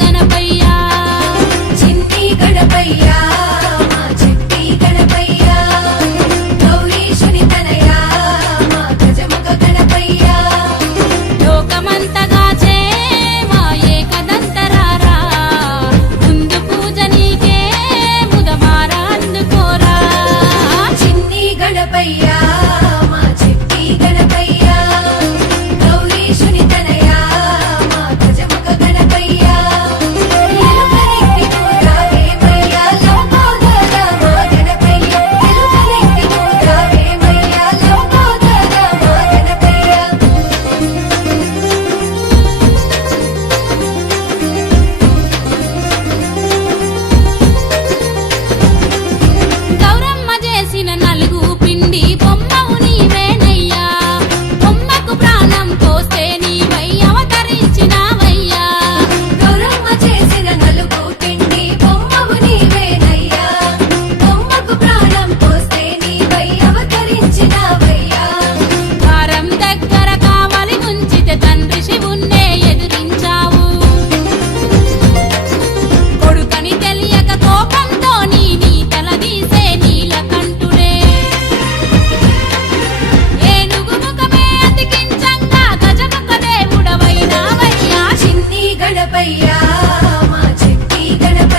గణపయ్యా చిన్ని గణపయ్యా మా చెట్టి గణపయ్యా గౌరీశుని తనయా మా గజముఖ గణపయ్యా లోకమంతగాచే మా ఏకదంతరారా ముందు పూజ నీకే ముదమార అందుకోరా చిన్ని గణపయ్యా మా చెట్టి గణపయ్యా గౌరీశుని తనయా మా గజముఖ గణపయ్యా ఎలుకనెక్కి నూరావేమయ్యా లంబోదర మా గణపయ్యా ఎలుకనెక్కి నూరావేమయ్యా లంబోదర మా గణపయ్యా గౌరమ్మ చేసిన నలుగు పిండి బొమ్మవు నీవేనయ్యా బొమ్మకు ప్రాణం పోస్తే నీవై అవతరించినావయ్యా గౌరమ్మ చేసిన నలుగు పిండి బొమ్మవు నీవేనయ్యా బొమ్మకు ప్రాణం పోస్తే నీవై అవతరించినావయ్యా వారం దగ్గర కావలి ఉంచితే తండ్రి శివున్నే ఎదురించావు కొడుకని తెలియక కోపంతో నీ తలదీసే నీలకంఠుడే ఏనుగు ముఖమే అతికించంగా గజముఖ దేవుడవైనావయ్యా చిన్ని గణపయ్యా మా చెట్టి గణపయ్యా